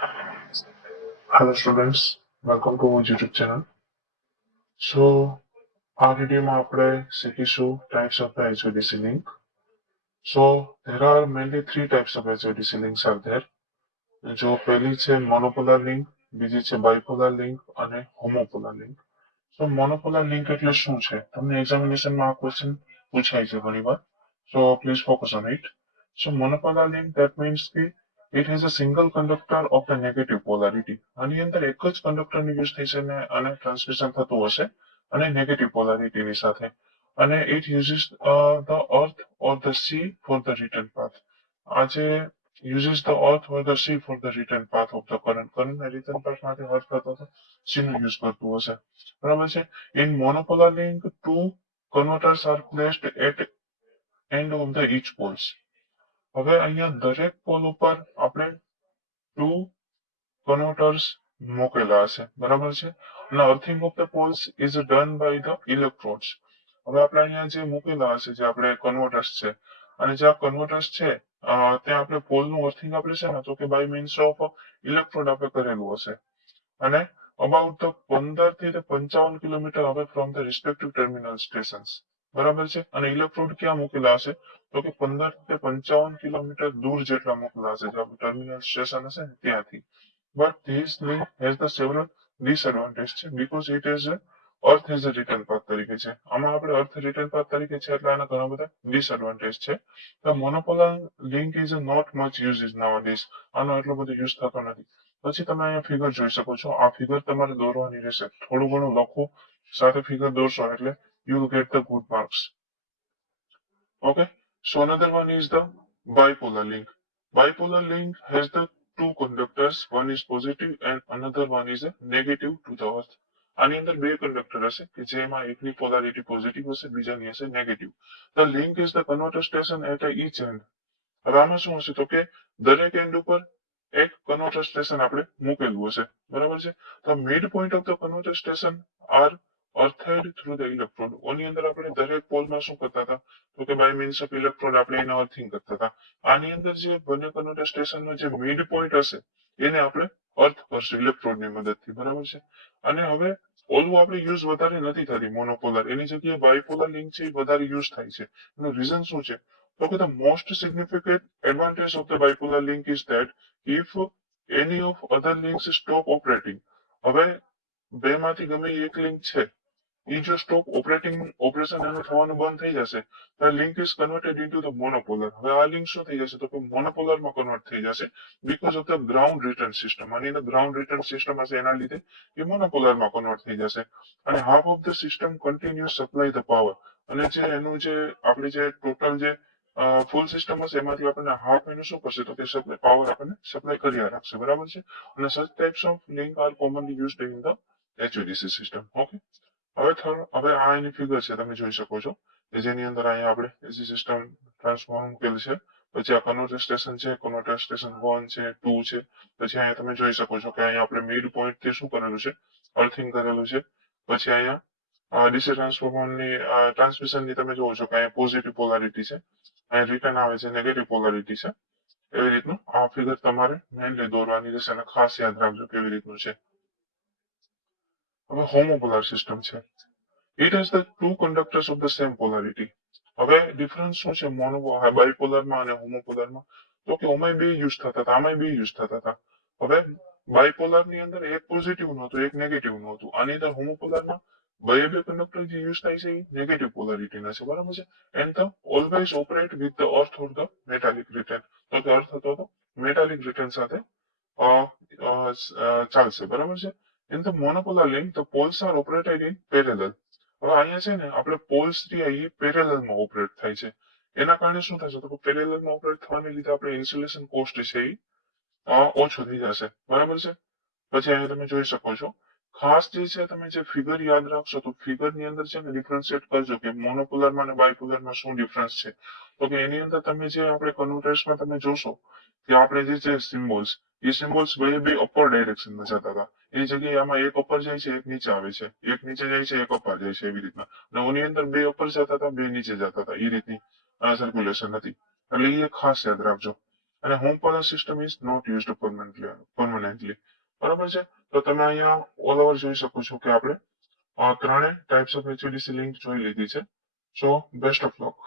Hello students, welcome to our YouTube channel. So આ વિડીયોમાં આપણે શીખીશું types of the HVDC link. So there are mainly three types of HVDC links are there. જો પહેલી છે monopolar link, બીજી છે bipolar link અને homopolar link. So monopolar link એટલે શું છે? તમને એક્ઝામિનેશનમાં આ ક્વેશ્ચન પૂછાય છે ઘણીવાર. So please focus on it. So monopolar link that means કે it has a single conductor of the negative polarity. આની અંદર એક જ કંડક્ટરનો યુઝ થઈ છે ને અને ટ્રાન્સમિશન થતું હશે અને નેગેટિવ પોલારિટીની સાથે અને it uses the earth or the sea for the return path. આજે uses the earth or the sea for the return path of the current. કરંટના return path માટે earth કરતો તો sea નો યુઝ કરતું હશે. બરાબર છે? In monopolar link, two converters are placed at end of the each poles. હવે અહીંયા દરેક પોલ ઉપર આપણે ટુ કન્વર્ટર્સ મૂકેલા હશે બરાબર છે અને earthing of the poles is done by the electrodes. હવે આપણે અહીંયા જે મૂકેલા હશે જે આપણે કન્વર્ટર્સ છે અને જે આ કન્વર્ટર્સ છે ત્યાં આપણે પોલનું અર્થિંગ આપણે છે ને તો કે બાય મીન્સ ઓફ ઇલેક્ટ્રોડ આપણે કરેલું હશે અને અબાઉટ ધ 15 થી 55 kilometre away from the respective terminal stations. બરાબર છે અને ઇલેક્ટ્રોડ ક્યાં મૂકેલા હશે તો કે 15 થી 55 કિલોમીટર દૂર જેટલા મૂકેલા હશે જે ટર્મિનલ સ્ટેશન હશે ને ત્યાંથી. But this link has the several disadvantages because it is earth has a return path તરીકે છે. આમાં આપણે earth return path તરીકે છે એટલે આના ઘણા બધા disadvantage છે. The monopolar link is not much used nowadays. આનો એટલો બધો યુઝ થતો નથી. પછી તમે અહીંયા ફિગર જોઈ શકો છો. આ ફિગર તમારે દોરવાની રહેશે. થોડું ઘણું લખો સાથે ફિગર દોરશો એટલે you will get the good marks. Okay, so another one is the bipolar link. Bipolar link has the two conductors, one is positive and another one is a negative to the earth. આની અંદર બે conductor હશે કે જેમાં એકની polarity positive હશે બીજાની હશે negative. The link is the converter station at each end. હવે આમાં શું હશે તો કે દરેક એન્ડ ઉપર એક કન્વર્ટર સ્ટેશન આપણે મૂકેલું હશે બરાબર છે. The midpoint of the converter station are earthed through the electrode. ઓની અંદર આપણે દરેક પોલમાં શું કરતા હતા તો કે બાય મીન્સ ઓફ ઇલેક્ટ્રોડ આપણે એને અર્થિંગ કરતા હતા. આની અંદર જે બંને કન્વર્ટર સ્ટેશનનો જે મિડ પોઈન્ટ હશે એને આપણે અર્થ કરશું ઇલેક્ટ્રોડની મદદથી બરાબર છે. અને હવે ઓલું આપણે યુઝ વધારે નથી થતી મોનોપોલર એની જગ્યાએ બાયપોલર લિંક છે એ વધારે યુઝ થાય છે. એનું રીઝન શું છે તો કે the most significant advantage of the bipolar link is that if any of other links stop operating. હવે બેમાંથી ગમે એક લિંક છે એ જો સ્ટોપ ઓપરેશન એનું થવાનું બંધ થઈ જશે તો link is converted into the monopolar. હવે આ લિંક શું થઈ જશે તો કે મોનોપોલરમાં કન્વર્ટ થઈ જશે because of the ground return system. આની અંદર ગ્રાઉન્ડ રિટર્ન સિસ્ટમ હશે એના લીધે એ મોનોપોલરમાં કન્વર્ટ થઈ જશે અને half of the system continuous supply the power. અને જે એનું જે આપણે જે ટોટલ જે ફૂલ સિસ્ટમ હશે એમાંથી આપણને હાફ એનું શું કરશે તો કે પાવર આપણને સપ્લાય કર્યા રાખશે બરાબર છે. અને such types of link are commonly used in the HVDC system. Okay, હવે આ એની ફિગર છે તમે જોઈ શકો છો કે જેની અંદર અહીંયા આપણે એસી સિસ્ટમ ટ્રાન્સફોર્મ મૂકેલ છે. પછી આ કન્વર્ટર સ્ટેશન છે, કન્વર્ટર સ્ટેશન 1 છે 2 છે. પછી અહીંયા તમે જોઈ શકો છો કે અહીંયા આપણે મિડ પોઈન્ટ થી શું કરેલું છે અર્થિંગ કરેલું છે. પછી અહીંયા ડીસી ટ્રાન્સફોર્મરની ટ્રાન્સમિશનની તમે જોવો છો કે અહીંયા પોઝિટિવ પોલારિટી છે, અહીંયા રિટર્ન આવે છે નેગેટિવ પોલારિટી છે. એવી રીતનું આ ફિગર તમારે મેઇનલી દોરવાની રહેશે અને ખાસ યાદ રાખજો કેવી રીતનું છે. હવે હોમોપોલર સિસ્ટમ છે. It has the two conductors of the same polarity. હવે ડિફરન્સ શું છે બાયપોલરમાં અને હોમોપોલરમાં તો કે ઓમાં બે યુઝ થતા હતા આમાં બે યુઝ થતા હતા. હવે બાયપોલરની અંદર એક પોઝિટિવ નહોતું એક નેગેટિવ નહોતું. આની અંદર હોમોપોલરમાં બે કંડક્ટર જે યુઝ થાય છે એ નેગેટિવ પોલારિટીના છે બરાબર છે. And the always operate with the earth or the metallic return. તો કે અર્થ હતો તો મેટાલિક રિટર્ન સાથે ચાલશે બરાબર છે. In the monopolar link the poles are operated in parallel. હવે અહીંયા છે ને આપણે પોલ્સ એ પેરેલલમાં ઓપરેટ થાય છે. એના કારણે શું થશે તો પેરેલલમાં ઓપરેટ થવાને લીધે આપણે ઇન્સ્યુલેશન કોસ્ટ છે એ ઓછું થઈ જશે બરાબર છે. પછી અહીંયા તમે જોઈ શકો છો ખાસ જે છે તમે જે ફિગર યાદ રાખશો તો ફિગરની અંદર છે ને ડિફરન્શિએટ કરજો કે મોનોપોલરમાં અને બાયપોલરમાં શું ડિફરન્સ છે તો કે એની અંદર તમે જે આપણે કન્વર્ટર્સમાં તમે જોશો કે આપણે જે છે સિમ્બોલ્સ એ સિમ્બોલ્સ બે અપર ડાયરેક્શનમાં જતા હતા. એ જગ્યાએ આમાં એક અપર જાય છે એક નીચે આવે છે, એક નીચે જાય છે એક અપર જાય છે એવી રીતના. અને ઓની અંદર બે અપર જતા હતા બે નીચે જતા હતા એ રીતની સર્ક્યુલેશન હતી એટલે એ ખાસ યાદ રાખજો. અને home folder system is not used permanently. બરાબર છે. તો તમે અહીંયા ઓલ ઓવર જોઈ શકો છો કે આપણે ત્રણે ટાઈપ્સ ઓફ HVDC લિંક જોઈ લીધી છે. સો બેસ્ટ ઓફ લક.